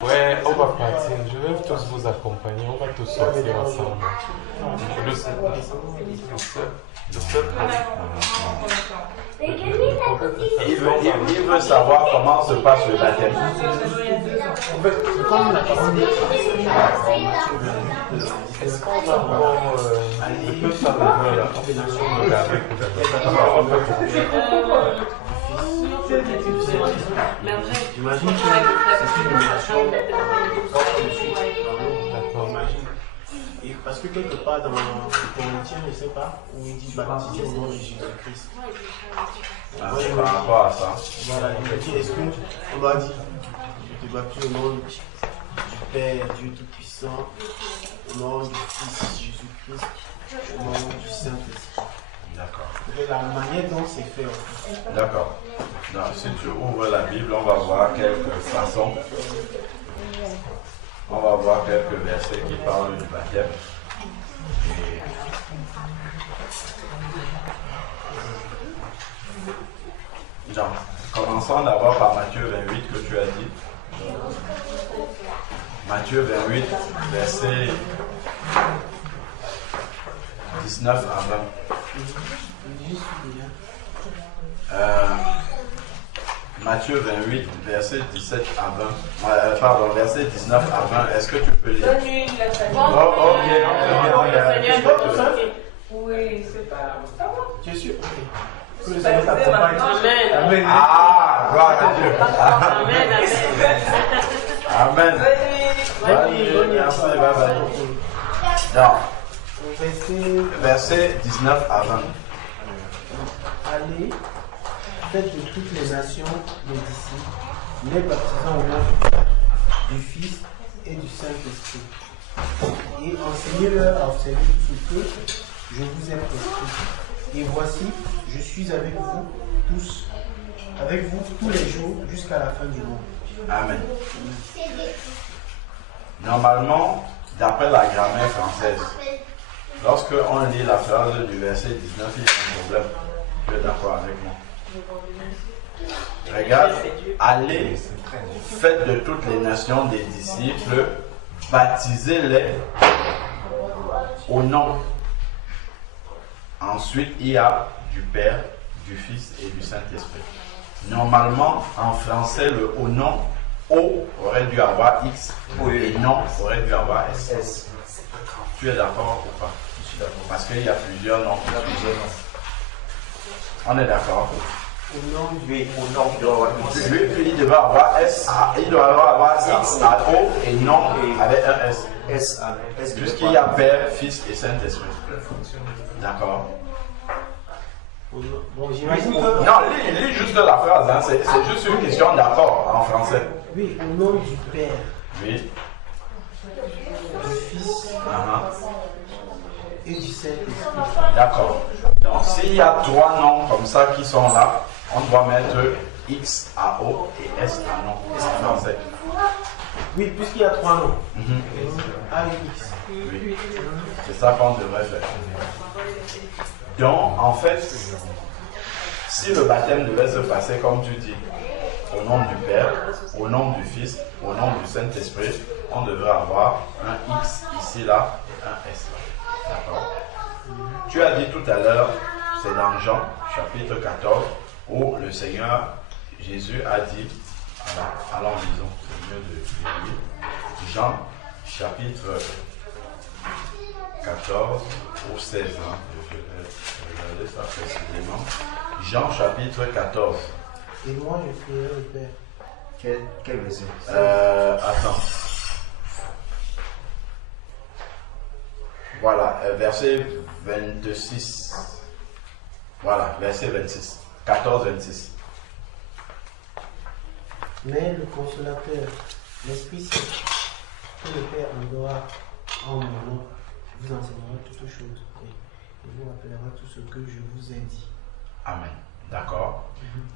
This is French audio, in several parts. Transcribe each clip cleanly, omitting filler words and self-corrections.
Ouais, on va partir. Je vais tous vous accompagner. On va tous sortir ensemble. Le seul Il veut savoir comment se passe le baptême. En fait, comme la parole est-ce qu'on va voir je peux faire le avec j'imagine que c'est une relation et parce que quelque part dans le Corinthiens, je ne sais pas, où il dit baptiser au nom de Jésus-Christ. Par rapport à ça. Voilà, il me dit, est-ce qu'on doit dire, je te baptise au nom du Père, Dieu Tout-Puissant, au nom du Fils Jésus-Christ, au nom du Saint-Esprit. D'accord. C'est la manière dont c'est fait en fait. D'accord. Si tu ouvres la Bible, on va voir quelques façons. On va voir quelques versets qui parlent du baptême. Donc, commençons d'abord par Matthieu 28 que tu as dit. Matthieu 28, verset 19 à 20. Matthieu 28, verset 17 à 20. Pardon, verset 19 à 20. Est-ce que tu peux lire? Oh, ok. Oui, c'est pas. Tu es sûr? Que les Amen. Amen. Ah, gloire à Dieu. Amen. Amen. Merci, donc, verset 19 à 20. Allez, faites de toutes les nations des disciples, les baptisant au nom du Père, du Fils et du Saint-Esprit. Et enseignez-leur à observer tout ce que je vous ai prescrit. Et voici, je suis avec vous tous les jours jusqu'à la fin du monde. Amen. Normalement, d'après la grammaire française, lorsque on lit la phrase du verset 19, il y a un problème. Tu es d'accord avec moi? Regarde, allez, faites de toutes les nations des disciples, baptisez-les au nom. Ensuite, il y a du Père, du Fils et du Saint-Esprit. Normalement, en français, le au nom, O aurait dû avoir X et non aurait dû avoir S. Tu es d'accord ou pas? Je suis d'accord. Parce qu'il y a plusieurs noms. On est d'accord? Au nom du Oui, au nom, il doit avoir lui, il devait avoir S, il doit avoir X à O et non avec un S. Puisqu'il y a Père, Fils et Saint-Esprit. D'accord? Bon, j'imagine que... Non, lis juste la phrase, hein. C'est juste une question d'accord en français. Oui, au nom du Père, Oui. du Fils et du Saint-Esprit. D'accord. Donc, s'il y a trois noms comme ça qui sont là, on doit mettre X à O et S à non. En français. Oui, puisqu'il y a trois noms. A et X. Oui. C'est ça qu'on devrait faire. Donc, en fait, si le baptême devait se passer comme tu dis, au nom du Père, au nom du Fils, au nom du Saint-Esprit, on devrait avoir un X ici, là, un S là. D'accord? Tu as dit tout à l'heure, c'est dans Jean, chapitre 14, où le Seigneur Jésus a dit, allons lisons, c'est mieux de lire. Jean, chapitre 14 ou 16, hein. Je vais regarder ça précisément. Jean, chapitre 14. Et moi, je prierai le Père. Quel verset? Attends. Voilà, verset 26. Voilà, verset 26. 14, 26. Mais le consolateur, l'Esprit Saint, que le Père enverra en mon nom, vous enseignera toutes choses et vous rappellera tout ce que je vous ai dit. Amen. D'accord?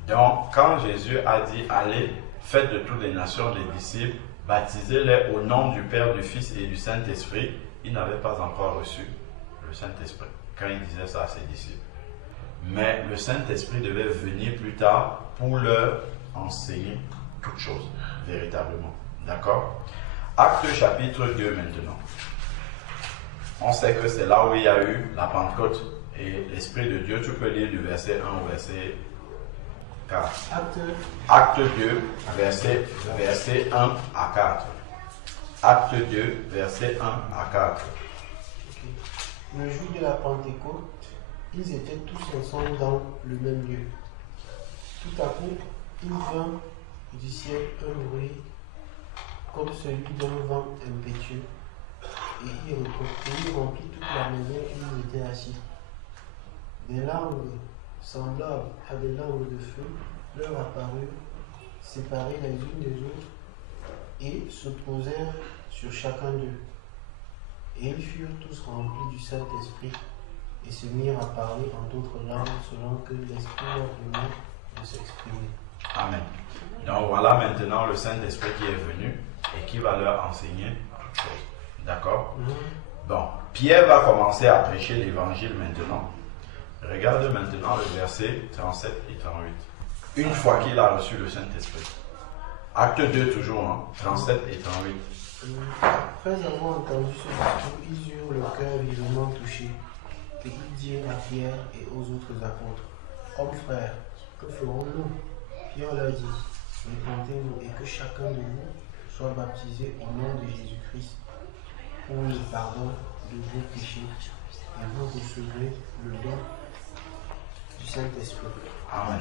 Donc, quand Jésus a dit, allez, faites de toutes les nations des disciples, baptisez-les au nom du Père, du Fils et du Saint-Esprit, il n'avait pas encore reçu le Saint-Esprit quand il disait ça à ses disciples. Mais le Saint-Esprit devait venir plus tard pour leur enseigner toutes choses, véritablement. D'accord? Acte chapitre 2 maintenant. On sait que c'est là où il y a eu la Pentecôte et l'Esprit de Dieu. Tu peux lire du verset 1 au verset 4. Acte 2, verset 1 à 4. Acte 2, verset 1 à 4. Le jour de la Pentecôte, ils étaient tous ensemble dans le même lieu. Tout à coup, il vint du ciel un bruit comme celui d'un vent impétueux, et il remplit toute la maison où ils étaient assis. Des langues semblables à des langues de feu leur apparurent, séparées les unes des autres, et se posèrent sur chacun d'eux. Et ils furent tous remplis du Saint-Esprit, et se mirent à parler en d'autres langues selon que l'Esprit leur donnait de s'exprimer. Amen. Donc voilà maintenant le Saint-Esprit qui est venu et qui va leur enseigner toutes choses. D'accord? Bon, Pierre va commencer à prêcher l'évangile maintenant. Regarde maintenant le verset 37 et 38. Une fois qu'il a reçu le Saint-Esprit. Acte 2 toujours, hein, 37 et 38. Après avoir entendu ce discours, ils eurent le cœur vivement touché. Et ils dirent à Pierre et aux autres apôtres: Hommes frères, que ferons-nous? Pierre leur dit: Répentez-vous et que chacun de vous soit baptisé au nom de Jésus-Christ pour le pardon de vos péchés, et vous recevrez le don du Saint-Esprit. Amen.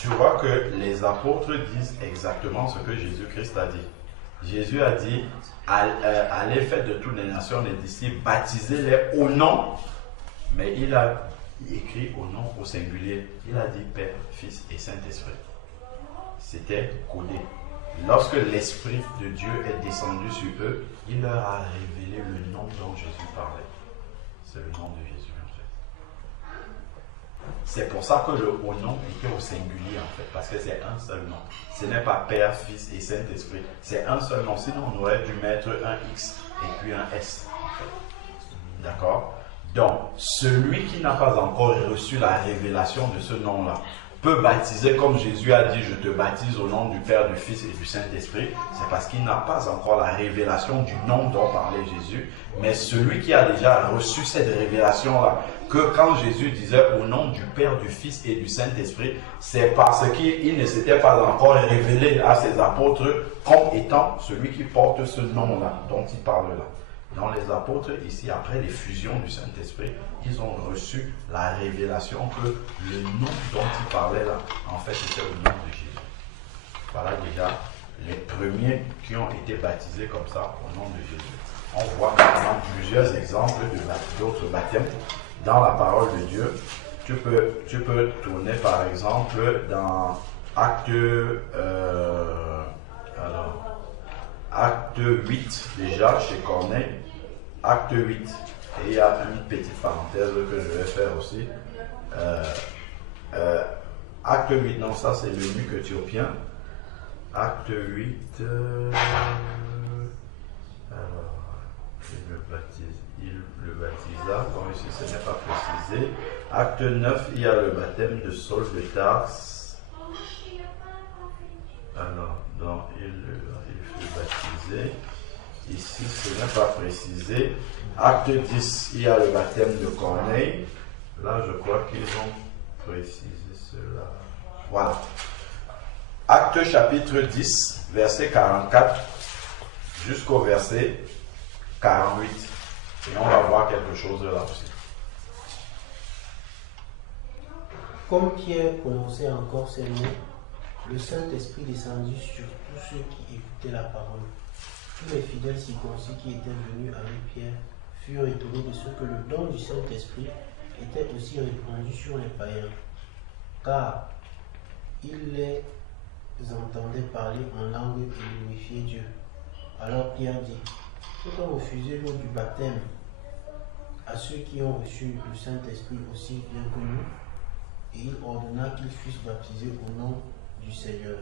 Tu vois que les apôtres disent exactement ce que Jésus-Christ a dit. Jésus a dit: allez, faites de toutes les nations des disciples, baptisez-les au nom, mais il a écrit au nom au singulier. Il a dit Père, Fils et Saint-Esprit. C'était codé. Lorsque l'Esprit de Dieu est descendu sur eux, il leur a révélé le nom dont Jésus parlait. C'est le nom de Jésus en fait. C'est pour ça que le haut nom était au singulier en fait, parce que c'est un seul nom. Ce n'est pas Père, Fils et Saint-Esprit. C'est un seul nom. Sinon on aurait dû mettre un X et puis un S en fait. D'accord? Donc, celui qui n'a pas encore reçu la révélation de ce nom-là peut baptiser comme Jésus a dit: je te baptise au nom du Père, du Fils et du Saint-Esprit. C'est parce qu'il n'a pas encore la révélation du nom dont parlait Jésus. Mais celui qui a déjà reçu cette révélation-là, que quand Jésus disait au nom du Père, du Fils et du Saint-Esprit, c'est parce qu'il ne s'était pas encore révélé à ses apôtres comme étant celui qui porte ce nom-là dont il parle là. Dans les apôtres, ici, après l'effusion du Saint-Esprit, ils ont reçu la révélation que le nom dont ils parlaient là, en fait, c'était le nom de Jésus. Voilà déjà les premiers qui ont été baptisés comme ça au nom de Jésus. On voit maintenant plusieurs exemples d'autres baptêmes dans la parole de Dieu. Tu peux tourner par exemple dans Acte 8 déjà chez Corneille. Acte 8. Et il y a une petite parenthèse que je vais faire aussi. Acte 8, non, ça c'est l'eunuque éthiopien. Acte 8. Alors, il le baptisa, comme ici ce n'est pas précisé. Acte 9, il y a le baptême de Saul de Tarse. Alors, donc, il fut baptisé. Ici, ce n'est pas précisé. Acte 10, il y a le baptême de Corneille. Là, je crois qu'ils ont précisé cela. Voilà. Acte chapitre 10, verset 44 jusqu'au verset 48. Et on va voir quelque chose là aussi. Comme Pierre prononçait encore ces mots, le Saint-Esprit descendit sur tous ceux qui écoutaient la parole. Tous les fidèles circoncis qui étaient venus avec Pierre furent étonnés de ce que le don du Saint-Esprit était aussi répandu sur les païens, car ils les entendaient parler en langue et glorifier Dieu. Alors Pierre dit: pourquoi refusez l'eau du baptême à ceux qui ont reçu le Saint-Esprit aussi bien que nous? Et il ordonna qu'ils fussent baptisés au nom du Seigneur.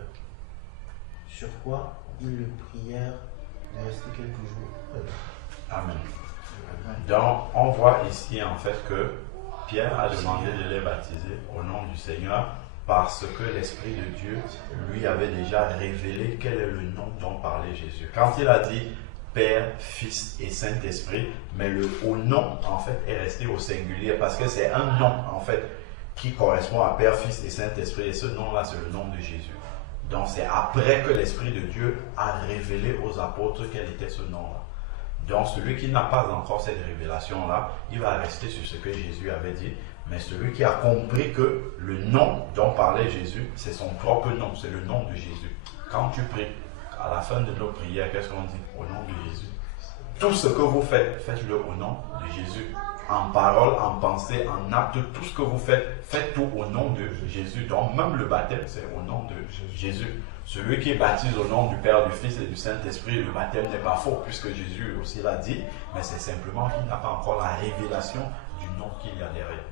Sur quoi ils le prièrent de rester quelques jours. Amen. Donc, on voit ici en fait que Pierre a demandé de les baptiser au nom du Seigneur parce que l'Esprit de Dieu lui avait déjà révélé quel est le nom dont parlait Jésus. Quand il a dit Père, Fils et Saint-Esprit, mais le au nom en fait est resté au singulier parce que c'est un nom en fait qui correspond à Père, Fils et Saint-Esprit, et ce nom-là c'est le nom de Jésus. Donc c'est après que l'Esprit de Dieu a révélé aux apôtres quel était ce nom-là. Donc celui qui n'a pas encore cette révélation-là, il va rester sur ce que Jésus avait dit. Mais celui qui a compris que le nom dont parlait Jésus, c'est son propre nom, c'est le nom de Jésus. Quand tu pries, à la fin de nos prières, qu'est-ce qu'on dit? Au nom de Jésus. Tout ce que vous faites, faites-le au nom de Jésus. En parole, en pensée, en acte, tout ce que vous faites, faites tout au nom de Jésus. Donc même le baptême, c'est au nom de Jésus. Celui qui baptise au nom du Père, du Fils et du Saint-Esprit, le baptême n'est pas faux, puisque Jésus aussi l'a dit, mais c'est simplement qu'il n'a pas encore la révélation du nom qu'il y a derrière.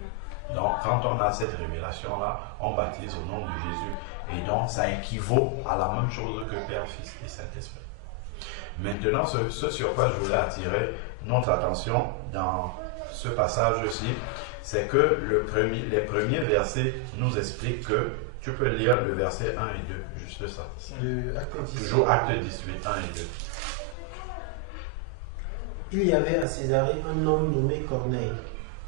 Donc quand on a cette révélation-là, on baptise au nom de Jésus. Et donc ça équivaut à la même chose que Père, Fils et Saint-Esprit. Maintenant, ce sur quoi je voulais attirer notre attention dans ce passage-ci, c'est que les premiers versets nous expliquent que, tu peux lire le verset 1 et 2, juste ça. Toujours acte 18, 1 et 2. Il y avait à Césarée un homme nommé Corneille,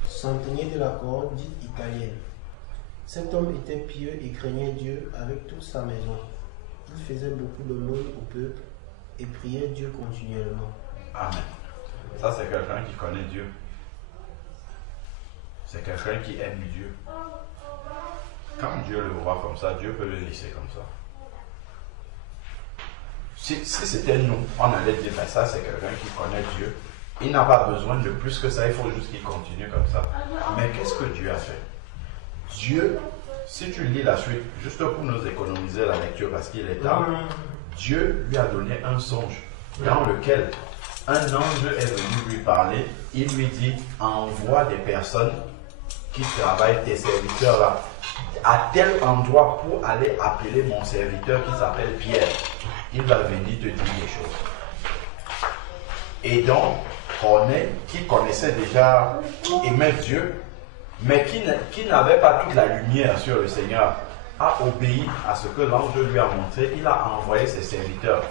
centenier de la cohorte dite italienne. Cet homme était pieux et craignait Dieu avec toute sa maison. Il faisait beaucoup de monde au peuple et priait Dieu continuellement. Amen. Ça, c'est quelqu'un qui connaît Dieu. C'est quelqu'un qui aime Dieu. Quand Dieu le voit comme ça, Dieu peut le laisser comme ça. Si c'était nous, on allait dire, ben ça, c'est quelqu'un qui connaît Dieu. Il n'a pas besoin de plus que ça, il faut juste qu'il continue comme ça. Mais qu'est-ce que Dieu a fait? Dieu, si tu lis la suite, juste pour nous économiser la lecture parce qu'il est tard, Dieu lui a donné un songe dans lequel un ange est venu lui parler. Il lui dit, envoie des personnes qui travaillent, tes serviteurs là, à tel endroit pour aller appeler mon serviteur qui s'appelle Pierre. Il va venir te dire des choses. Et donc, Corneille, qui connaissait déjà, qui aimait Dieu, mais qui n'avait pas toute la lumière sur le Seigneur, a obéi à ce que l'ange lui a montré. Il a envoyé ses serviteurs.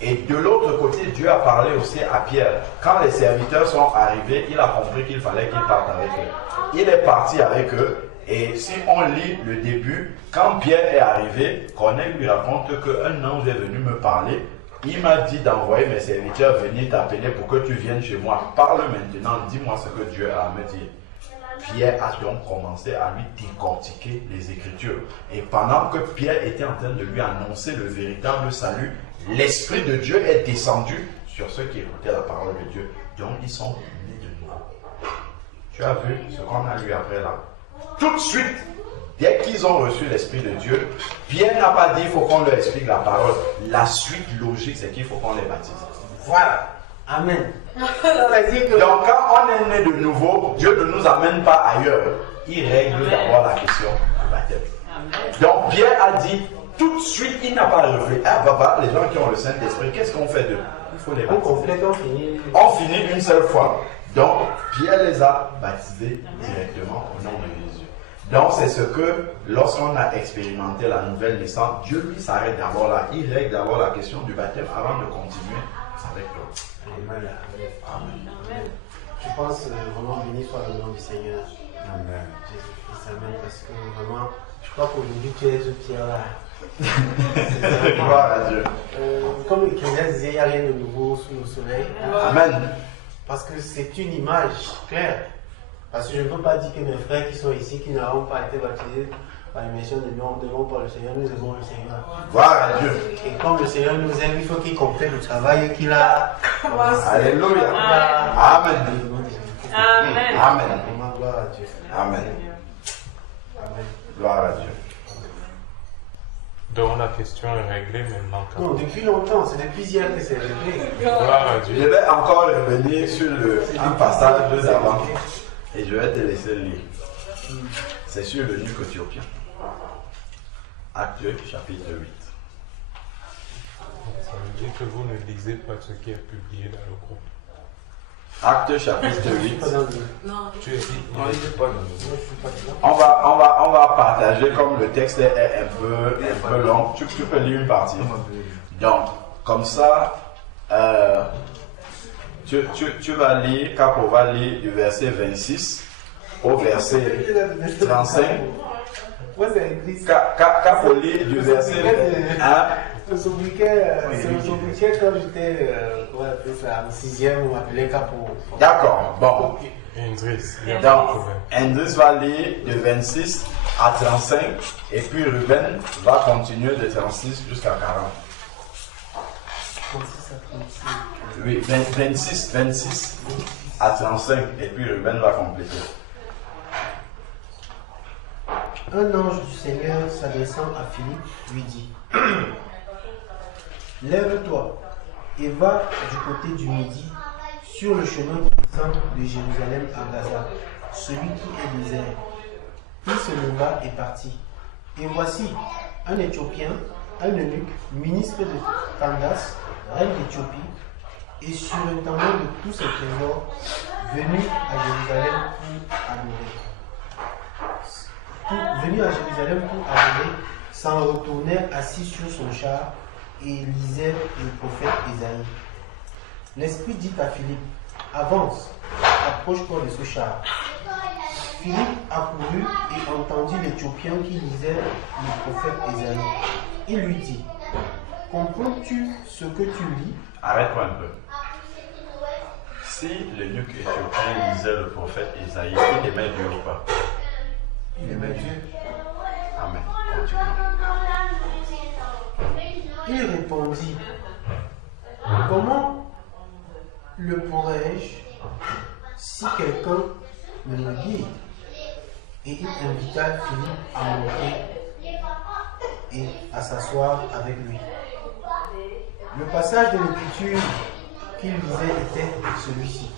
Et de l'autre côté, Dieu a parlé aussi à Pierre. Quand les serviteurs sont arrivés, il a compris qu'il fallait qu'il parte avec eux. Il est parti avec eux. Et si on lit le début, quand Pierre est arrivé, Corneille lui raconte qu'un ange est venu me parler. Il m'a dit d'envoyer mes serviteurs venir t'appeler pour que tu viennes chez moi. Parle maintenant, dis-moi ce que Dieu a à me dire. Pierre a donc commencé à lui décortiquer les Écritures. Et pendant que Pierre était en train de lui annoncer le véritable salut, l'Esprit de Dieu est descendu sur ceux qui écoutaient la parole de Dieu. Donc ils sont nés de nouveau. Tu as vu ce qu'on a lu après là? Tout de suite, dès qu'ils ont reçu l'Esprit de Dieu, Pierre n'a pas dit il faut qu'on leur explique la parole. La suite logique, c'est qu'il faut qu'on les baptise. Voilà. Amen. Donc quand on est né de nouveau, Dieu ne nous amène pas ailleurs. Il règle d'abord la question du baptême. Donc Pierre a dit, tout de suite, il n'a pas réfléchi. Ah papa, les gens qui ont le Saint-Esprit, qu'est-ce qu'on fait d'eux? Il faut les baptiser. On finit une seule fois. Donc Pierre les a baptisés directement au nom de Jésus. Donc c'est ce que, lorsqu'on a expérimenté la nouvelle naissance, Dieu lui s'arrête d'abord là. Il règle d'abord la question du baptême avant de continuer avec toi. Amen. Amen. Je pense vraiment béni soit le nom du Seigneur. Amen. Jésus-Christ, amen. Parce que vraiment, je crois qu'aujourd'hui tu es ce Pierre-là. Gloire à Dieu. Comme l'Ecclésiaste disait, il n'y a rien de nouveau sous le soleil. Amen. Parce que c'est une image claire. Parce que je ne peux pas dire que mes frères qui sont ici, qui n'auront pas été baptisés par l'immersion de l'eau, devant par le Seigneur, nous aimons le Seigneur. Gloire à Dieu. Et comme le Seigneur nous aime, il faut qu'il complète le travail qu'il a. Alléluia. Amen. Amen. Amen. Gloire à Dieu. Amen. Amen. Gloire à Dieu. Donc la question est réglée maintenant. Non, depuis longtemps, c'est depuis hier que c'est réglé. Gloire à Je Dieu. vais encore revenir sur un passage d'avant et je vais te laisser lire. C'est sur le nuque éthiopien. Acte chapitre 8. Ça veut dire que vous ne lisez pas ce qui est publié dans le groupe. Acte chapitre 8. Tu es dit, Non, il n'est pas dans On va partager comme le texte est un peu long. Tu peux lire une partie. Donc, comme ça, tu vas lire, Capo va lire du verset 26 au verset 35. Moi, c'est écrit. Capo lit du verset 1. Je me souviens quand j'étais en 6e, on m'appelait Capo. D'accord, bon. Indris. Donc, Andris va lire de 26 à 35 et puis Ruben va continuer de 36 jusqu'à 40. 36 à 36. Oui, 26 à 35 et puis Ruben va compléter. Un ange du Seigneur s'adressant à Philippe lui dit: Lève-toi et va du côté du midi sur le chemin qui descend de Jérusalem à Gaza, celui qui est désert. Il se leva et partit. Et voici un Éthiopien, un eunuque, ministre de Candace, reine d'Éthiopie, et surintendant de tous ses trésors, venu à Jérusalem pour adorer, s'en retournait assis sur son char et lisait le prophète Ésaïe. L'Esprit dit à Philippe: Avance, approche-toi de ce char. Philippe accourut et entendit l'Éthiopien qui lisait le prophète Ésaïe. Il lui dit: Comprends-tu ce que tu lis? Arrête-toi un peu. Si l'eunuque éthiopien lisait le prophète Ésaïe, il aimait Dieu ou pas? Il aimait Dieu. Amen. Continue. Il répondit: Comment le pourrais-je si quelqu'un me guide? Et il invita Philippe à monter et à s'asseoir avec lui. Le passage de l'écriture qu'il lisait était celui-ci: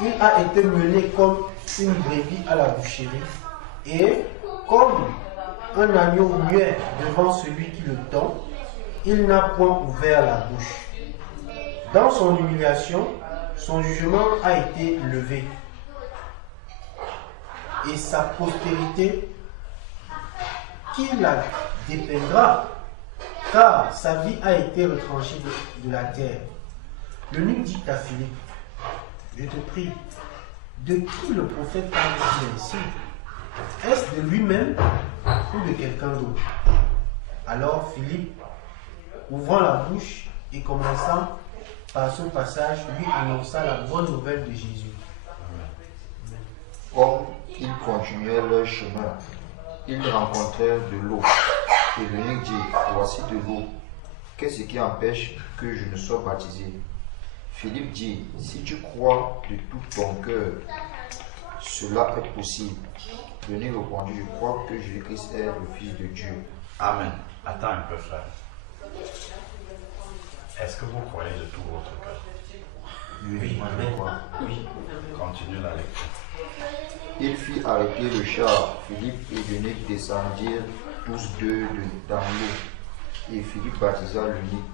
Il a été mené comme une brebis à la boucherie, et comme un agneau muet devant celui qui le tend, il n'a point ouvert la bouche. Dans son humiliation, son jugement a été levé, et sa postérité, qui la dépeindra, car sa vie a été retranchée de la terre. L'eunuque dit à Philippe: Je te prie, de qui le prophète parle-t-il ainsi? Est-ce de lui-même ou de quelqu'un d'autre? Alors Philippe, ouvrant la bouche et commençant par ce passage, lui annonça la bonne nouvelle de Jésus. Comme ils continuaient leur chemin, ils rencontrèrent de l'eau. Et l'eunuque dit: Voici de l'eau. Qu'est-ce qui empêche que je ne sois baptisé? Philippe dit: Si tu crois de tout ton cœur, cela est possible. L'eunuque répondit: Je crois que Jésus-Christ est le Fils de Dieu. Amen. Attends un peu, frère. Est-ce que vous croyez de tout votre cœur? Oui, moi je crois. Oui. Continue la lecture. Il fit arrêter le char. Philippe et l'eunuque descendirent tous deux dans l'eau. Et Philippe baptisa l'eunuque.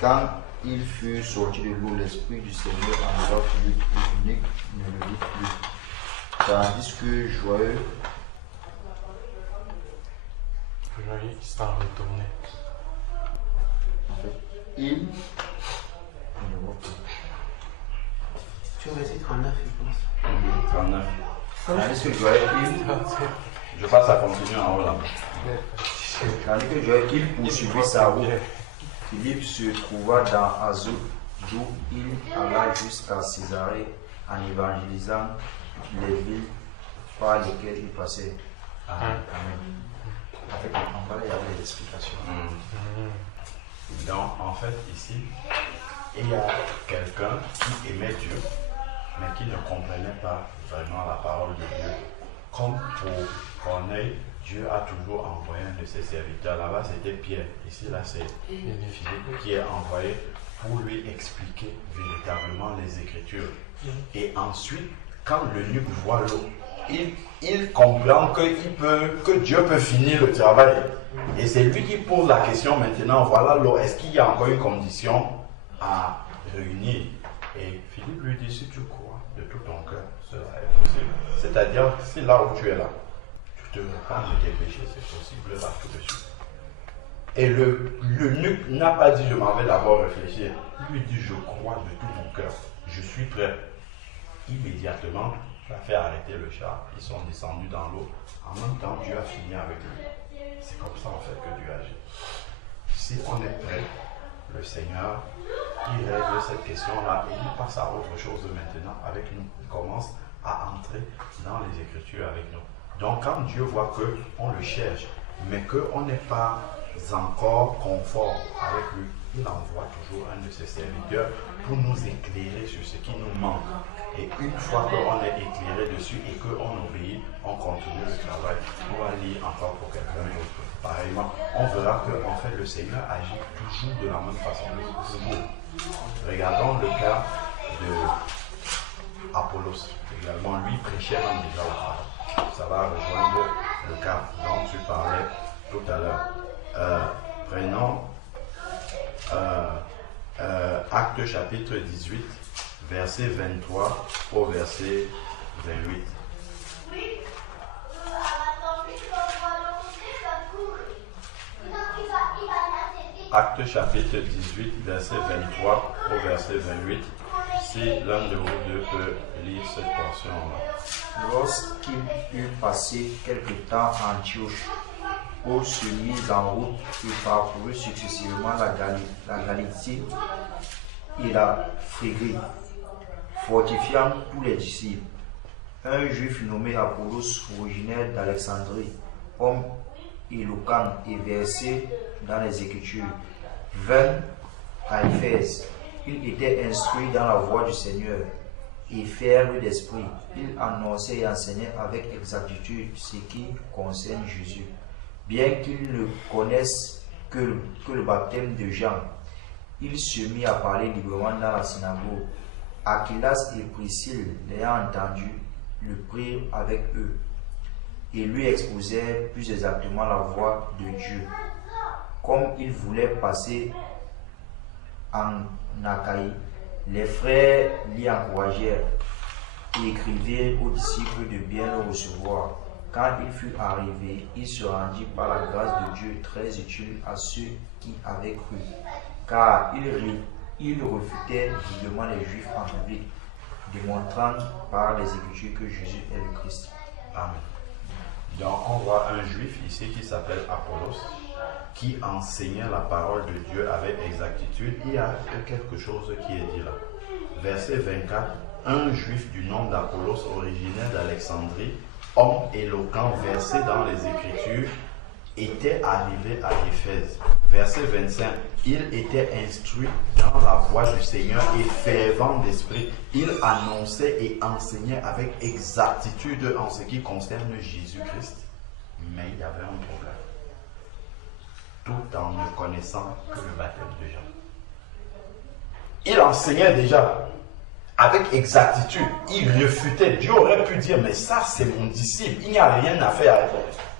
Quand il fut sorti de l'eau, l'Esprit du Seigneur enleva Philippe et l'eunuque ne le vit plus. Tandis que joyeux s'en retourné. en fait, il... Tu as verset 39, je pense. 39. Tandis que joyeux, Je passe à continuer en haut là. il poursuivit sa route. Philippe se trouva dans Azote, d'où il alla jusqu'à Césarée en évangélisant les villes par lesquelles il passait. Amen. En fait, en bas, il y avait des explications. Donc, en fait, ici, il y a quelqu'un qui aimait Dieu, mais qui ne comprenait pas vraiment la parole de Dieu. Comme pour Corneille, Dieu a toujours envoyé un de ses serviteurs. Là-bas, c'était Pierre. Ici, là, c'est Philippe qui est envoyé pour lui expliquer véritablement les Écritures. Et ensuite, quand l'eunuque voit l'eau, il comprend que Dieu peut finir le travail. Et c'est lui qui pose la question maintenant, voilà l'eau, est-ce qu'il y a encore une condition à réunir? Et Philippe lui dit, si tu crois de tout ton cœur, cela est possible. C'est-à-dire, si là où tu es là, tu te repens de tes péchés, c'est possible là tout de suite. Et l'eunuque n'a pas dit, je m'en vais d'abord réfléchir. Il lui dit, je crois de tout mon cœur, je suis prêt. Immédiatement, il a fait arrêter le char, ils sont descendus dans l'eau. En même temps, Dieu a fini avec lui. C'est comme ça en fait que Dieu agit. Si on est prêt, le Seigneur, il règle cette question-là et il passe à autre chose maintenant avec nous. Il commence à entrer dans les Écritures avec nous. Donc quand Dieu voit qu'on le cherche, mais qu'on n'est pas encore conforme avec lui, il envoie toujours un de ses serviteurs pour nous éclairer sur ce qui nous manque. Et une fois qu'on est éclairé dessus et qu'on obéit, on continue le travail. On va lire encore pour quelqu'un d'autre. Pareillement, on verra que en fait, le Seigneur agit toujours de la même façon. Regardons le cas de Apollos. Également, lui prêchait même déjà au travail. Ça va rejoindre le cas dont tu parlais tout à l'heure. Prenons Actes chapitre 18, verset 23 au verset 28. Actes chapitre 18, verset 23 au verset 28. Si l'un de vous deux peut lire cette portion-là. Lorsqu'il eut passé quelque temps à Antioche, Paul se mit en route et parcourut successivement la Galatie et la Phrygie, fortifiant tous les disciples. Un juif nommé Apollos, originaire d'Alexandrie, homme éloquent et versé dans les Écritures, vint à Éphèse. Il était instruit dans la voie du Seigneur et ferme d'esprit. Il annonçait et enseignait avec exactitude ce qui concerne Jésus. Bien qu'il ne connaisse que le baptême de Jean, il se mit à parler librement dans la synagogue. Aquilas et Priscille, l'ayant entendu, le prirent avec eux et lui exposèrent plus exactement la voie de Dieu. Comme il voulait passer en Achaïe, les frères l'y encouragèrent et écrivirent aux disciples de bien le recevoir. Quand il fut arrivé, il se rendit par la grâce de Dieu très utile à ceux qui avaient cru, car il refutait vivement les Juifs en public, démontrant par les Écritures que Jésus est le Christ. Amen. Donc on voit un juif ici qui s'appelle Apollos, qui enseignait la parole de Dieu avec exactitude. Il y a quelque chose qui est dit là. Verset 24, un juif du nom d'Apollos, originaire d'Alexandrie, homme éloquent versé dans les Écritures, était arrivé à Éphèse. Verset 25, il était instruit dans la voie du Seigneur et fervent d'esprit. Il annonçait et enseignait avec exactitude en ce qui concerne Jésus-Christ. Mais il y avait un problème. Tout en ne connaissant que le baptême de Jean. Il enseignait déjà avec exactitude. Il refutait. Dieu aurait pu dire, mais ça c'est mon disciple, il n'y a rien à faire.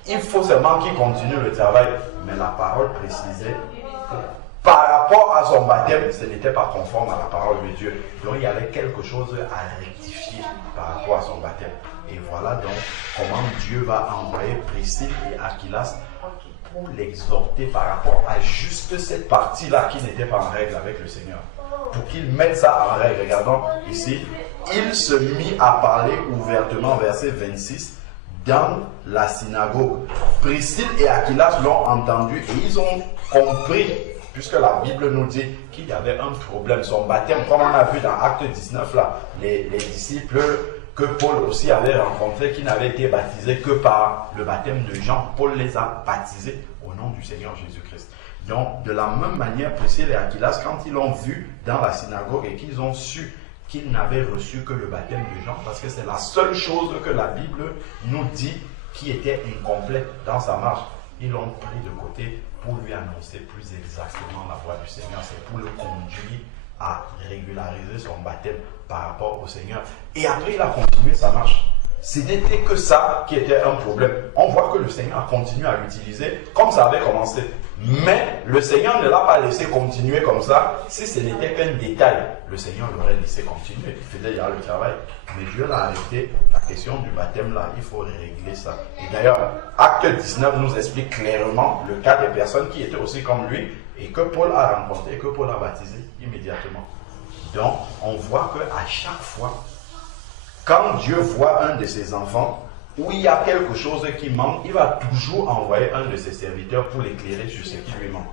Il faut seulement qu'il continue le travail. Mais la parole précisait que par rapport à son baptême, ce n'était pas conforme à la parole de Dieu. Donc il y avait quelque chose à rectifier par rapport à son baptême. Et voilà donc comment Dieu va envoyer Priscille et Aquilas pour l'exhorter par rapport à juste cette partie-là qui n'était pas en règle avec le Seigneur. Pour qu'il mette ça en règle. Regardons ici. Il se mit à parler ouvertement, verset 26, dans la synagogue. Priscille et Aquilas l'ont entendu et ils ont compris, puisque la Bible nous dit qu'il y avait un problème. Son baptême, comme on a vu dans Acte 19, là, les disciples que Paul aussi avait rencontrés, qui n'avaient été baptisés que par le baptême de Jean, Paul les a baptisés au nom du Seigneur Jésus-Christ. Donc, de la même manière, Priscille et Aquilas, quand ils l'ont vu dans la synagogue et qu'ils ont su qu'ils n'avaient reçu que le baptême de Jean, parce que c'est la seule chose que la Bible nous dit qui était incomplète dans sa marche, ils l'ont pris de côté pour lui annoncer plus exactement la voie du Seigneur. C'est pour le conduire à régulariser son baptême par rapport au Seigneur. Et après, il a continué sa marche. Ce n'était que ça qui était un problème. On voit que le Seigneur a continué à l'utiliser comme ça avait commencé. Mais le Seigneur ne l'a pas laissé continuer comme ça. Si ce n'était qu'un détail, le Seigneur l'aurait laissé continuer. Il faisait déjà le travail. Mais Dieu l'a arrêté. La question du baptême, là, il faut régler ça. Et d'ailleurs, Acte 19 nous explique clairement le cas des personnes qui étaient aussi comme lui et que Paul a rencontré et que Paul a baptisé immédiatement. Donc, on voit qu'à chaque fois, quand Dieu voit un de ses enfants où il y a quelque chose qui manque, il va toujours envoyer un de ses serviteurs pour l'éclairer sur ce qui lui manque.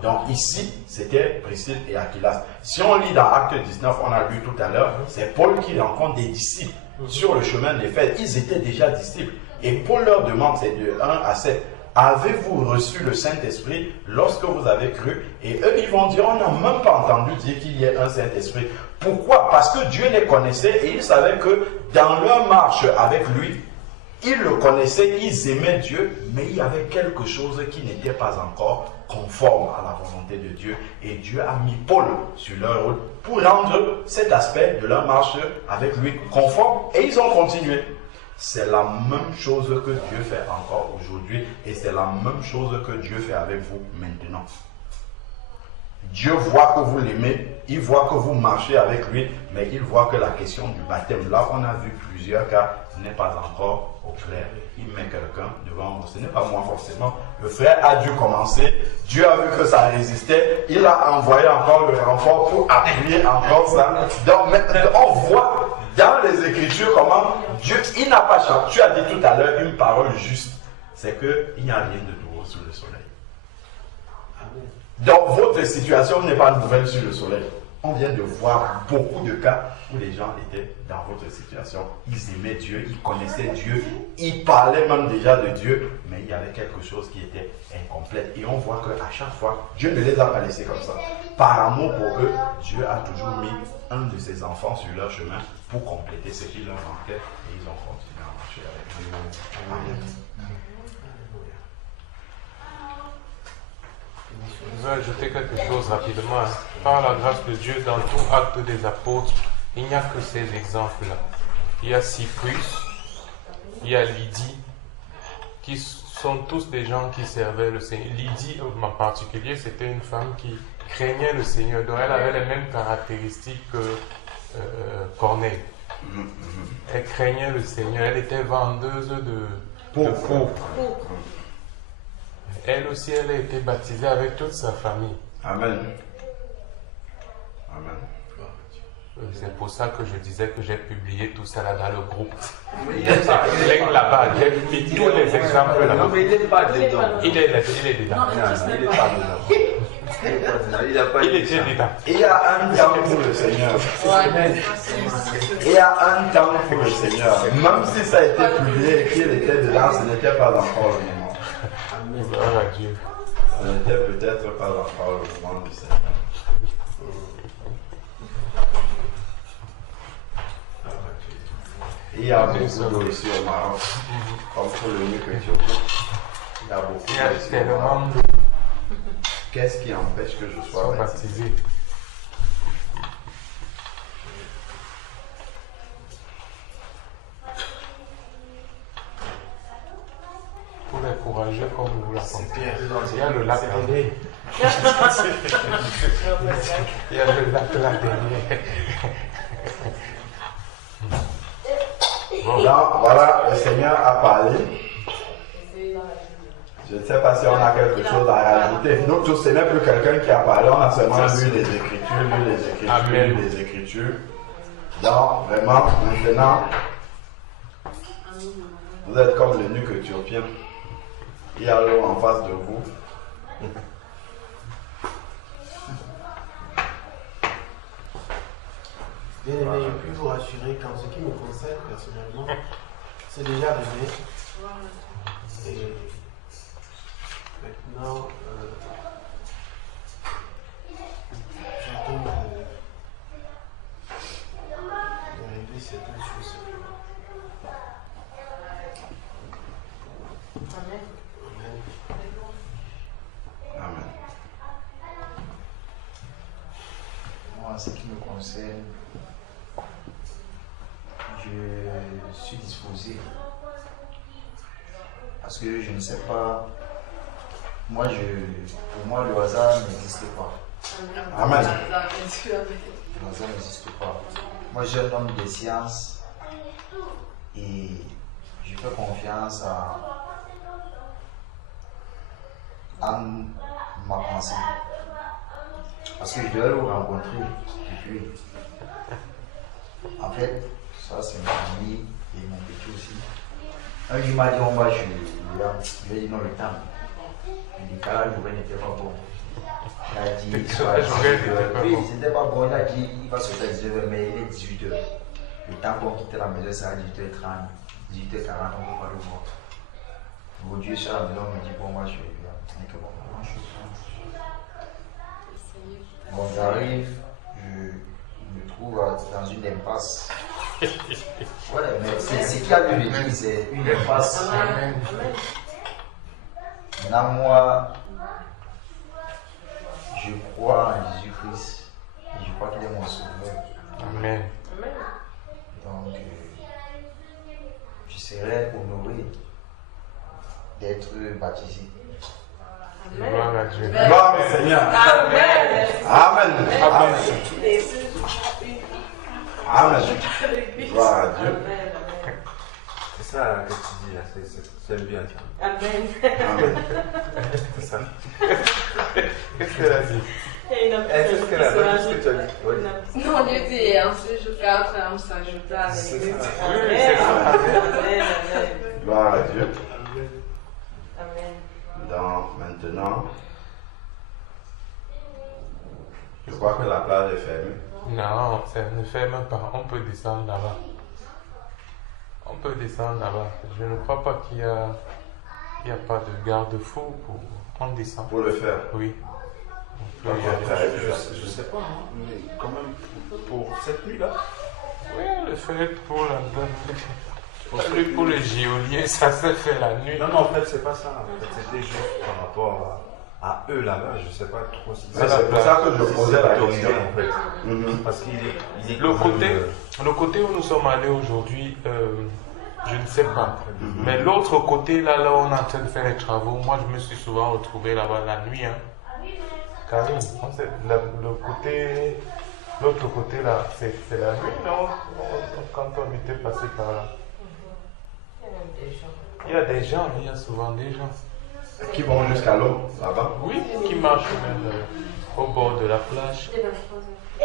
Donc ici, c'était Priscille et Aquilas. Si on lit dans Acte 19, on a lu tout à l'heure, c'est Paul qui rencontre des disciples sur le chemin des fêtes. Ils étaient déjà disciples. Et Paul leur demande, c'est de 1 à 7, avez-vous reçu le Saint-Esprit lorsque vous avez cru? Et eux, ils vont dire, on n'a même pas entendu dire qu'il y ait un Saint-Esprit. Pourquoi? Parce que Dieu les connaissait et ils savaient que dans leur marche avec lui, ils le connaissaient, ils aimaient Dieu, mais il y avait quelque chose qui n'était pas encore conforme à la volonté de Dieu. Et Dieu a mis Paul sur leur route pour rendre cet aspect de leur marche avec lui conforme. Et ils ont continué. C'est la même chose que Dieu fait encore aujourd'hui. Et c'est la même chose que Dieu fait avec vous maintenant. Dieu voit que vous l'aimez, il voit que vous marchez avec lui, mais il voit que la question du baptême, là on a vu plusieurs cas, n'est pas encore au clair. Il met quelqu'un devant vous, ce n'est pas moi forcément. Le frère a dû commencer, Dieu a vu que ça résistait, il a envoyé encore le renfort pour appuyer encore ça. Donc on voit dans les Écritures comment Dieu, il n'a pas changé. Tu as dit tout à l'heure une parole juste, c'est qu'il n'y a rien de nouveau sous le soleil. Donc votre situation n'est pas nouvelle sur le soleil. On vient de voir beaucoup de cas où les gens étaient dans votre situation. Ils aimaient Dieu, ils connaissaient Dieu, ils parlaient même déjà de Dieu, mais il y avait quelque chose qui était incomplète. Et on voit qu'à chaque fois, Dieu ne les a pas laissés comme ça. Par amour pour eux, Dieu a toujours mis un de ses enfants sur leur chemin pour compléter ce qui leur manquait et ils ont continué à marcher avec Dieu. Amen. Je vais ajouter quelque chose rapidement. Par la grâce de Dieu, dans tout acte des apôtres, il n'y a que ces exemples-là. Il y a Cyprus, il y a Lydie, qui sont tous des gens qui servaient le Seigneur. Lydie, en particulier, c'était une femme qui craignait le Seigneur. Donc, elle avait les mêmes caractéristiques que Corneille. Elle craignait le Seigneur. Elle était vendeuse de pourpre. Elle aussi, elle a été baptisée avec toute sa famille. Amen. Amen. C'est pour ça que je disais que j'ai publié tout ça là dans le groupe. Là-bas, j'ai mis tous les exemples là-bas. Non, mais il n'est pas dedans. Il est dedans. Il n'est pas dedans. Il était dedans. Il y a un temps pour le Seigneur. Il y a un temps pour le Seigneur. Même si ça a été publié et qu'il était dedans, ce n'était pas encore le moment. Gloire à Dieu. Ce n'était peut-être pas encore le moment du Seigneur. Il y a beaucoup d'eau ici au Maroc, comme pour le mieux que Éthiopie. Il y a beaucoup Il y a d'eau ici au tellement Maroc. de Qu'est-ce qui empêche que je sois baptisé? baptisés. Pour les courageux comme vous la comprenez. Il y a le lac là. Il y a le lac là derrière. Donc voilà, le Seigneur a parlé. Je ne sais pas si on a quelque chose à rajouter. Nous tous, ce n'est plus quelqu'un qui a parlé, on a seulement lu les Écritures, lu les Écritures. Donc vraiment, maintenant, vous êtes comme l'eunuque éthiopien. Il y a l'eau en face de vous. Bien aimé, je puis vous rassurer qu'en ce qui me concerne personnellement, c'est déjà arrivé. Et maintenant, j'attends de régler certaines choses. Amen. Amen. Moi, en ce qui me concerne, je suis disposé. Parce que je ne sais pas. Pour moi, le hasard n'existe pas. Amen. Le hasard n'existe pas. Moi, je suis un homme des sciences et je fais confiance à ma pensée. Parce que je devais le rencontrer depuis. En fait, ça c'est mon ami et mon petit aussi. Un jour il m'a dit on va jouer. Je lui ai dit non, le temps. Le décalage horaire n'était pas bon. Il a dit oui, c'était pas bon. Il a dit il va sortir à 19h, mais il est 18h. Le temps qu'on quitte la maison, c'est à 18h30, 18h40, on ne peut pas le voir. Aujourd'hui, je suis à la maison, on me dit bon, moi je suis bien. Bon, j'arrive, je me trouve dans une impasse. Ouais, mais c'est ce qu'il y a de l'église, c'est une impasse. Maintenant, moi, je crois en Jésus-Christ. Et je crois qu'il est mon sauveur. Amen. Donc, je serais honoré d'être baptisé. Gloire à Dieu. Gloire au Seigneur. Amen. Amen. Amen. Amen. Gloire à Dieu. C'est ça que tu dis là, c'est bien. Amen. Amen. C'est ça. Qu'est-ce qu'elle a dit? Est-ce qu'elle a dit ce que tu as dit? Oui. Non, Dieu dit, ensuite je fais après, on s'ajoute à C'est l'église. ça. c'est ça. Amen. Gloire à Dieu. Amen. Maintenant, je crois que la plage est fermée. Non, ça ne ferme pas. On peut descendre là-bas. On peut descendre là-bas. Je ne crois pas qu'il y a pas de garde-fou pour... On descend. Pour le faire. Oui. On peut y aller. Je sais pas, hein, mais quand même pour cette nuit-là. Oui, le fait pour les geôliers, ça se fait la nuit. Non, en fait, c'est pas ça. En fait, c'était juste par rapport à eux là-bas. Je sais pas trop si Mais c'est pour ça que je posais la autorisé, question. en fait. Mhm. Parce qu'il est Le quand même, côté où nous sommes allés aujourd'hui, je ne sais pas. Mhm. Mais l'autre côté, là où on est en train de faire les travaux, moi je me suis souvent retrouvé là-bas la nuit. Hein. Karine, l'autre côté là, c'est la nuit, non? Quand on était passé par là. Il y a des gens, il y a souvent des gens. Qui vont jusqu'à l'eau, là-bas. Oui, qui marchent même au bord de la plage. le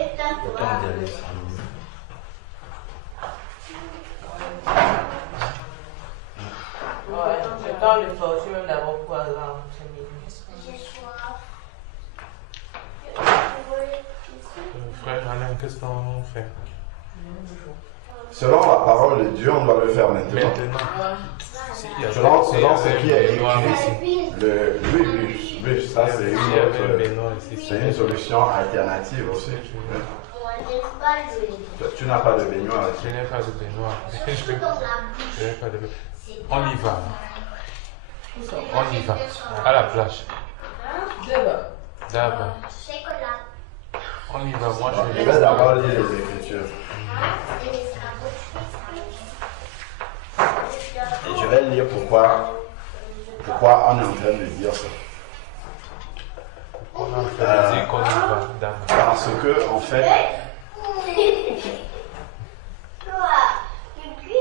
temps d'y aller. Ouais, j'ai tant de fortune même d'abord pour aller en Frère Alain, qu'est-ce qu'on fait? Selon la parole de Dieu, on doit le faire maintenant. Maintenant. Selon ce qui est Benoît ici. écrit, oui, ça c'est Il y avait une Benoît ici. c'est une solution alternative aussi. Tu n'as pas de baignoire Je ici. n'ai pas de Benoît. Je n'ai pas de Benoît. On y va. On y va. À la plage. D'abord. On y va. Moi, Je vais d'abord lire les Écritures. Et je vais lire pourquoi on est en train de dire ça. On a fait dire qu'on y va. D'abord. Parce que, en fait,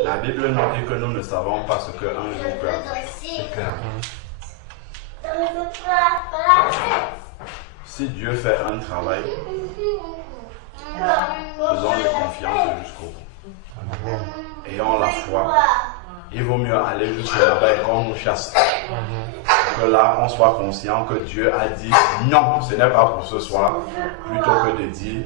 la Bible nous dit que nous ne savons pas ce qu'un jour peut arriver. C'est clair. Si Dieu fait un travail, faisons-le confiance jusqu'au bout. Ayons la foi. Il vaut mieux aller jusqu'à là-bas et qu'on nous chasse. Que là, on soit conscient que Dieu a dit non, ce n'est pas pour ce soir, plutôt que de dire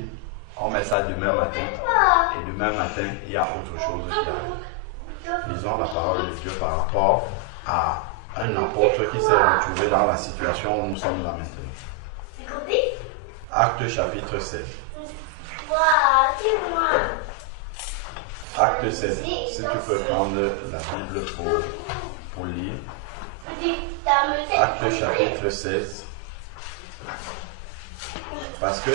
on met ça demain matin. Et demain matin, il y a autre chose qui arrive. Lisons la parole de Dieu par rapport à un apôtre qui s'est retrouvé dans la situation où nous sommes là maintenant. Acte chapitre 16. Acte 16. Si tu peux prendre la Bible pour lire. Acte chapitre 16. Parce que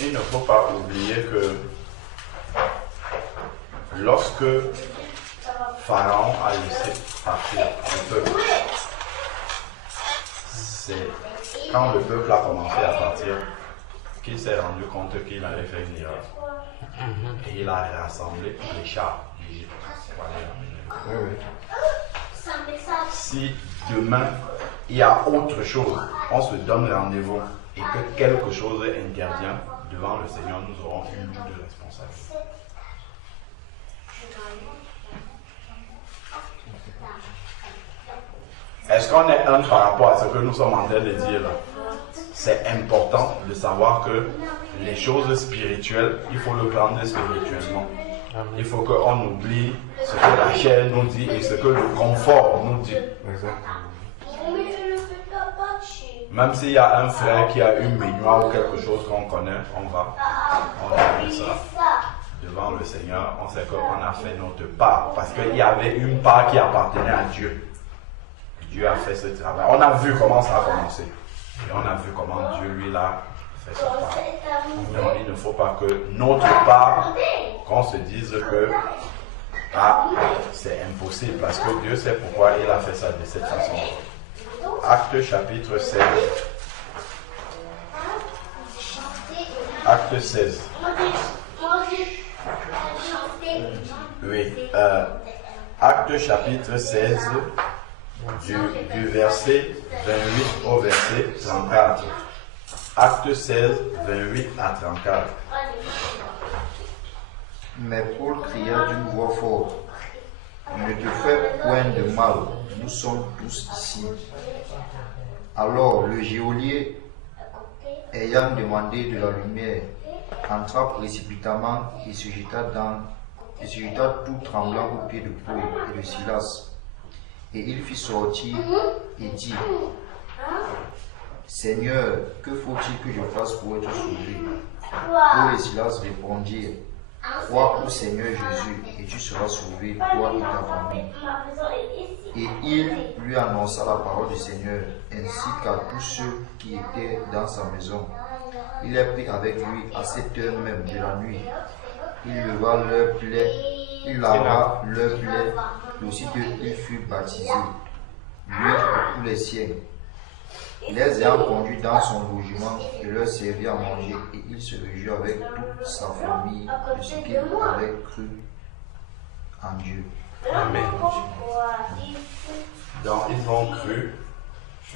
il ne faut pas oublier que lorsque Pharaon a laissé partir le peuple. C'est quand le peuple a commencé à partir qu'il s'est rendu compte qu'il avait fait une erreur. Et il a rassemblé les chars d'Égypte. Si demain il y a autre chose, on se donne rendez-vous et que quelque chose intervient devant le Seigneur, nous aurons une double responsabilité. Est-ce qu'on est un par rapport à ce que nous sommes en train de dire là? C'est important de savoir que les choses spirituelles, il faut le prendre spirituellement. Il faut qu'on oublie ce que la chair nous dit et ce que le confort nous dit. Même s'il y a un frère qui a une baignoire ou quelque chose qu'on connaît, on va mettre ça devant le Seigneur. On sait qu'on a fait notre part parce qu'il y avait une part qui appartenait à Dieu. Dieu a fait ce travail. On a vu comment ça a commencé. Et on a vu comment Dieu, lui, l'a fait sa part. Donc, il ne faut pas que notre part, qu'on se dise que c'est impossible parce que Dieu sait pourquoi il a fait ça de cette façon. Acte chapitre 16. Acte 16. Oui. Acte chapitre 16. Du verset 28 au verset 34. Acte 16, 28 à 34. Mais Paul cria d'une voix forte, ne te fais point de mal, nous sommes tous ici. Alors le geôlier, ayant demandé de la lumière, entra précipitamment et se jeta tout tremblant aux pieds de Paul et de Silas. Et il fit sortir et dit, Seigneur, que faut-il que je fasse pour être sauvé? Paul et Silas répondirent, crois au Seigneur Jésus et tu seras sauvé, toi et ta famille. Et il lui annonça la parole du Seigneur, ainsi qu'à tous ceux qui étaient dans sa maison. Il les prit avec lui à cette heure même de la nuit. Il leva leurs plaies, il lava leurs plaies, et aussitôt il fut baptisé, lui et tous les siens. Les ayant conduits dans son logement et leur servit à manger, et il se réjouit avec toute sa famille de ce qu'il avait cru en Dieu. Amen. Donc ils ont cru,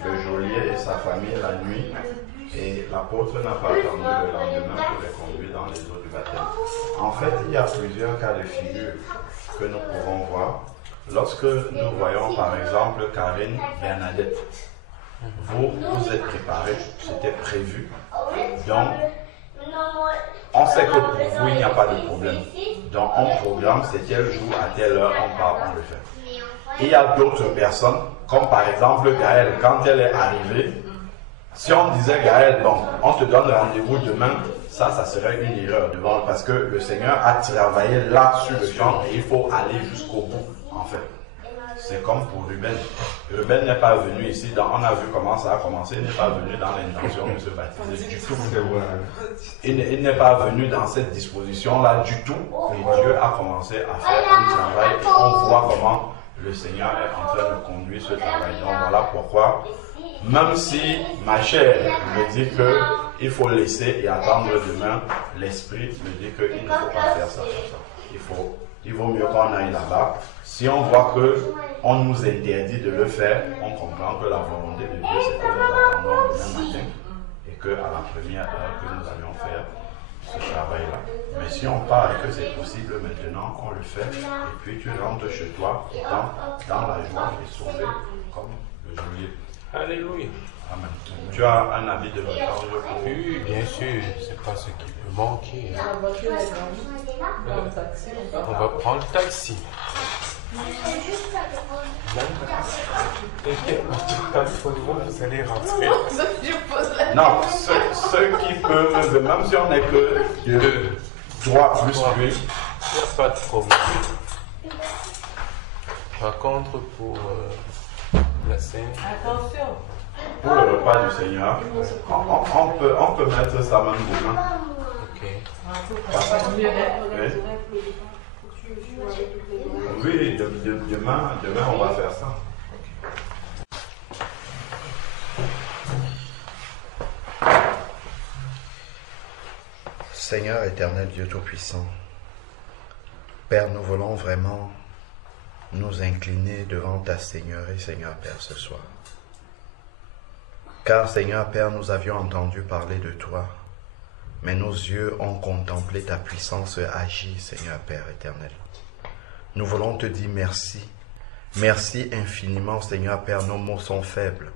le geôlier et sa famille la nuit, et l'apôtre n'a pas attendu le lendemain pour les conduire dans les eaux du baptême. En fait, il y a plusieurs cas de figure que nous pouvons voir. Lorsque nous voyons par exemple Karine Bernadette, vous êtes préparés, c'était prévu. Donc, on sait que pour vous, il n'y a pas de problème. Donc, on programme, c'est tel jour, à telle heure, on part, on le fait. Et il y a d'autres personnes, comme par exemple Gaëlle, quand elle est arrivée, si on disait Gaëlle, bon, on te donne rendez-vous demain, ça serait une erreur devant, parce que le Seigneur a travaillé là sur le champ et il faut aller jusqu'au bout, en fait. C'est comme pour Ruben. Ruben n'est pas venu ici, on a vu comment ça a commencé, il n'est pas venu dans l'intention de se baptiser du tout. Il n'est pas venu dans cette disposition-là du tout. Et Dieu a commencé à faire un travail et on voit comment le Seigneur est en train de conduire ce travail. Donc voilà pourquoi, même si ma chair me dit qu'il faut laisser et attendre demain, l'esprit me dit qu'il ne faut pas faire ça. Il vaut mieux qu'on aille là-bas. Si on voit qu'on nous interdit de le faire, on comprend que la volonté de Dieu, c'est que nous attendons le même matin et qu'à la première heure que nous allions faire ce travail-là. Mais si on part et que c'est possible maintenant, on le fait et puis tu rentres chez toi dans la joie et sauvé comme le geôlier. Alléluia. Amen. Tu as un habit de rechange pour Oui, bien sûr, c'est pas ce qui peut manquer. La voiture est grande. Le taxi, On va prendre le taxi. T'inquiète, pas trop de monde, vous allez rentrer. Non, ceux qui peuvent, même si on n'est que deux, trois plus lui. Il n'y a pas de problème. Par contre, pour la scène, Attention. Pour le repas du Seigneur, on peut mettre ça même demain. ok. Ça va mieux d'être Oui. Oui, demain, on va faire ça. Seigneur éternel Dieu Tout-Puissant, Père, nous voulons vraiment nous incliner devant ta Seigneurie, Seigneur Père, ce soir. Car, Seigneur Père, nous avions entendu parler de toi, mais nos yeux ont contemplé ta puissance agir, Seigneur Père éternel. Nous voulons te dire merci. Merci infiniment, Seigneur Père, nos mots sont faibles.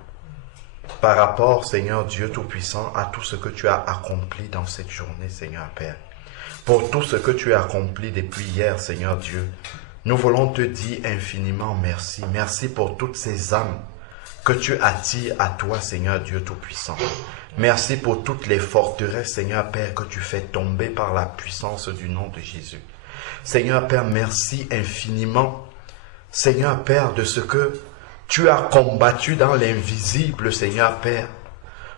Par rapport, Seigneur Dieu Tout-Puissant, à tout ce que tu as accompli dans cette journée, Seigneur Père. Pour tout ce que tu as accompli depuis hier, Seigneur Dieu, nous voulons te dire infiniment merci. Merci pour toutes ces âmes que tu attires à toi, Seigneur Dieu Tout-Puissant. Merci pour toutes les forteresses, Seigneur Père, que tu fais tomber par la puissance du nom de Jésus. Seigneur Père, merci infiniment, Seigneur Père, de ce que tu as combattu dans l'invisible, Seigneur Père,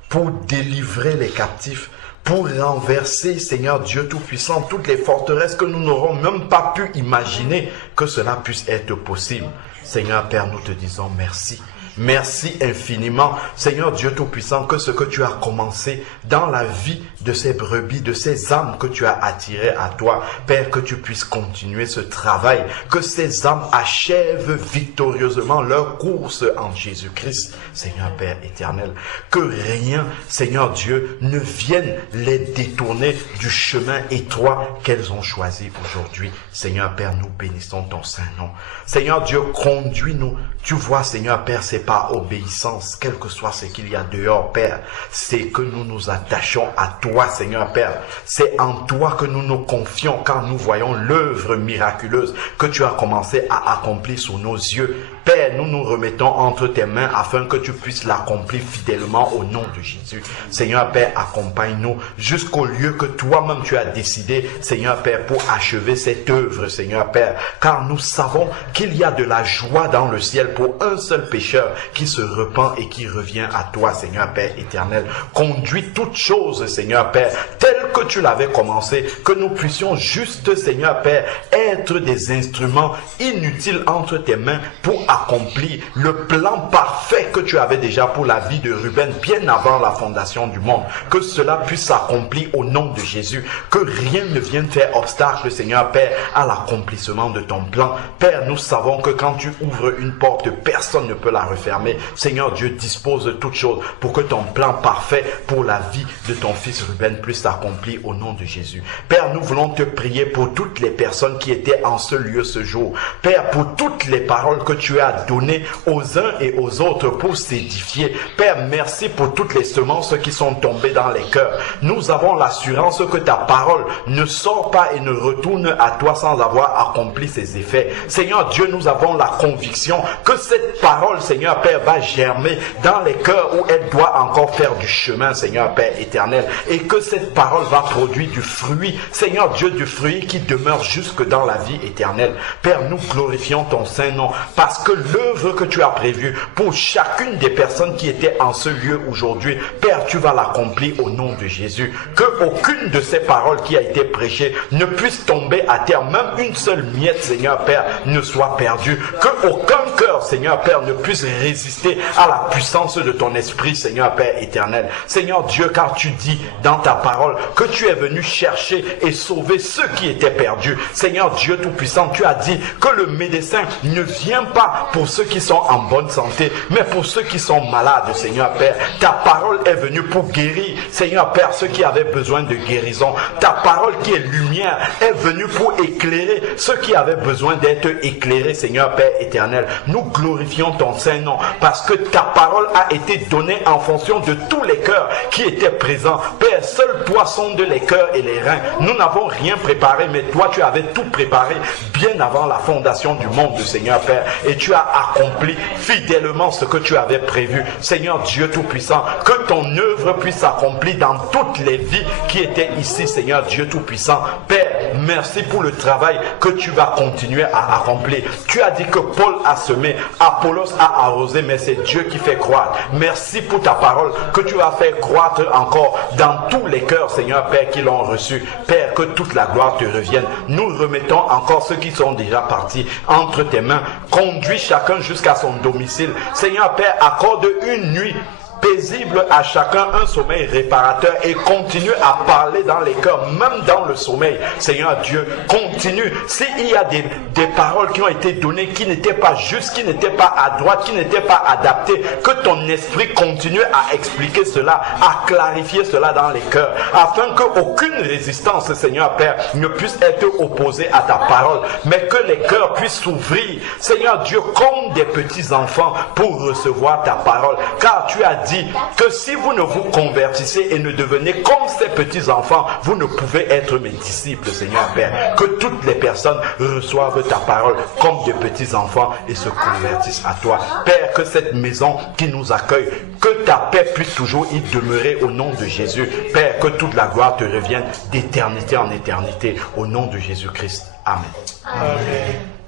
pour délivrer les captifs, pour renverser, Seigneur Dieu Tout-Puissant, toutes les forteresses que nous n'aurons même pas pu imaginer que cela puisse être possible. Seigneur Père, nous te disons merci. Merci infiniment, Seigneur Dieu Tout-Puissant, que ce que tu as commencé dans la vie de ces brebis, de ces âmes que tu as attirées à toi, Père, que tu puisses continuer ce travail, que ces âmes achèvent victorieusement leur course en Jésus-Christ, Seigneur Père éternel. Que rien, Seigneur Dieu, ne vienne les détourner du chemin étroit qu'elles ont choisi aujourd'hui. Seigneur Père, nous bénissons ton Saint-Nom. Seigneur Dieu, conduis-nous. Tu vois, Seigneur Père, c'est par obéissance, quel que soit ce qu'il y a dehors, Père, c'est que nous nous attachons à toi, Seigneur Père. C'est en toi que nous nous confions quand nous voyons l'œuvre miraculeuse que tu as commencé à accomplir sous nos yeux. Père, nous nous remettons entre tes mains afin que tu puisses l'accomplir fidèlement au nom de Jésus. Seigneur Père, accompagne-nous jusqu'au lieu que toi-même tu as décidé, Seigneur Père, pour achever cette œuvre, Seigneur Père. Car nous savons qu'il y a de la joie dans le ciel pour un seul pécheur qui se repent et qui revient à toi, Seigneur Père éternel. Conduis toutes choses, Seigneur Père, telles que tu l'avais commencé, que nous puissions juste, Seigneur Père, être des instruments inutiles entre tes mains pour accomplir le plan parfait que tu avais déjà pour la vie de Ruben bien avant la fondation du monde. Que cela puisse s'accomplir au nom de Jésus. Que rien ne vienne faire obstacle, Seigneur Père, à l'accomplissement de ton plan. Père, nous savons que quand tu ouvres une porte, personne ne peut la refermer. Seigneur Dieu, dispose de toutes choses pour que ton plan parfait pour la vie de ton fils Ruben puisse s'accomplir au nom de Jésus. Père, nous voulons te prier pour toutes les personnes qui étaient en ce lieu ce jour. Père, pour toutes les paroles que tu as données aux uns et aux autres pour s'édifier. Père, merci pour toutes les semences qui sont tombées dans les cœurs. Nous avons l'assurance que ta parole ne sort pas et ne retourne à toi sans avoir accompli ses effets. Seigneur Dieu, nous avons la conviction que cette parole, Seigneur Père, va germer dans les cœurs où elle doit encore faire du chemin, Seigneur Père éternel, et que cette parole va produire du fruit, Seigneur Dieu, du fruit qui demeure jusque dans la vie éternelle. Père, nous glorifions ton Saint-Nom parce que l'œuvre que tu as prévue pour chacune des personnes qui étaient en ce lieu aujourd'hui, Père, tu vas l'accomplir au nom de Jésus. Que aucune de ces paroles qui a été prêchée ne puisse tomber à terre, même une seule miette, Seigneur Père, ne soit perdue. Que aucun cœur, Seigneur Père, ne puisse résister à la puissance de ton esprit, Seigneur Père éternel. Seigneur Dieu, car tu dis dans ta parole que tu es venu chercher et sauver ceux qui étaient perdus. Seigneur Dieu Tout-Puissant, tu as dit que le médecin ne vient pas pour ceux qui sont en bonne santé, mais pour ceux qui sont malades, Seigneur Père. Ta parole est venue pour guérir, Seigneur Père, ceux qui avaient besoin de guérison. Ta parole qui est lumière est venue pour éclairer ceux qui avaient besoin d'être éclairés, Seigneur Père éternel. Nous glorifions ton Saint-Nom parce que ta parole a été donnée en fonction de tous les cœurs qui étaient présents. Père, seul toi sonde les cœurs et les reins. Nous n'avons rien préparé, mais toi tu avais tout préparé bien avant la fondation du monde, Seigneur Père, et tu as accompli fidèlement ce que tu avais prévu. Seigneur Dieu Tout-Puissant, que ton œuvre puisse s'accomplir dans toutes les vies qui étaient ici, Seigneur Dieu Tout-Puissant. Père, Merci pour le travail que tu vas continuer à accomplir. Tu as dit que Paul a semé, Apollos a arrosé, mais c'est Dieu qui fait croître. Merci pour ta parole que tu vas faire croître encore dans tous les cœurs, Seigneur Père, qui l'ont reçu. Père, que toute la gloire te revienne. Nous remettons encore ceux qui sont déjà partis entre tes mains. Conduis chacun jusqu'à son domicile. Seigneur Père, accorde une nuit paisible à chacun, un sommeil réparateur, et continue à parler dans les cœurs, même dans le sommeil. Seigneur Dieu, continue. S'il y a des paroles qui ont été données, qui n'étaient pas justes, qui n'étaient pas à droite, qui n'étaient pas adaptées, que ton esprit continue à expliquer cela, à clarifier cela dans les cœurs, afin qu'aucune résistance, Seigneur Père, ne puisse être opposée à ta parole, mais que les cœurs puissent s'ouvrir, Seigneur Dieu, comme des petits enfants pour recevoir ta parole. Car tu as dit que si vous ne vous convertissez et ne devenez comme ces petits enfants, vous ne pouvez être mes disciples, Seigneur Père. Que toutes les personnes reçoivent ta parole comme des petits enfants et se convertissent à toi. Père, que cette maison qui nous accueille, que ta paix puisse toujours y demeurer au nom de Jésus. Père, que toute la gloire te revienne d'éternité en éternité au nom de Jésus-Christ. Amen. Amen.